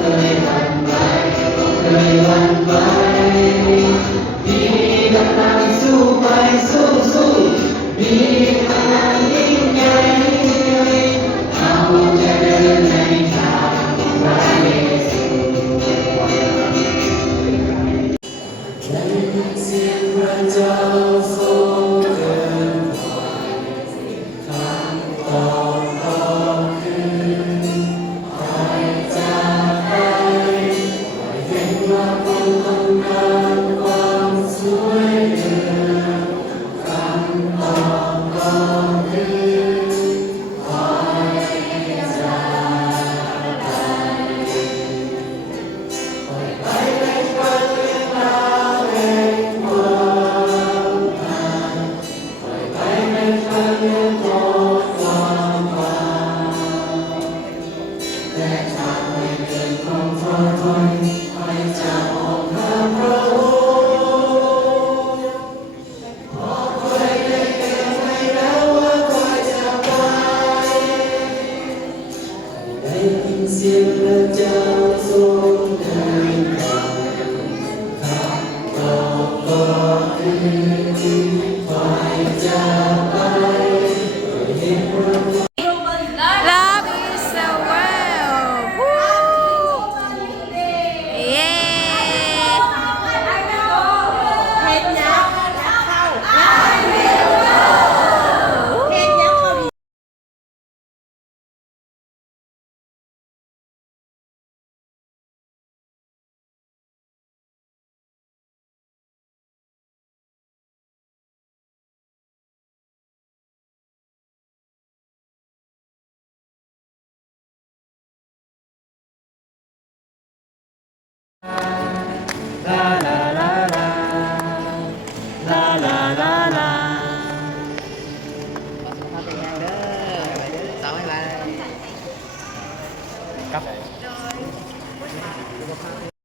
เคยหวั่นไหวเคยหวั่นไหวมีกำลังสู้ไปสู้มีพลังยิ่งใหญ่เราจะเดินในทางพระเยซูได้ยินเสียงพระเจ้าทรงเดินทางต่อคือไปจากไปเห็นว่าคนต้องการความสวยงามคำตอบก็คือไปจากไปปล่อยไปในความเรื่องราวแห่งความรักปล่อยไปในความเรื่องของความหวังและทางให้เกิดความท้อถอยให้จากออกทางพระองค์เพราะคอยได้เตือนให้แล้วว่าคอยจะไปได้ยินเสียงพระเจ้าทรงเดินทางคำตอบก็คือคอยจะไปเห็นว่า Love is so well. Woo! Yeah. เฮ็ดหยังเข้าเฮ็ดหยังเข้า ครับ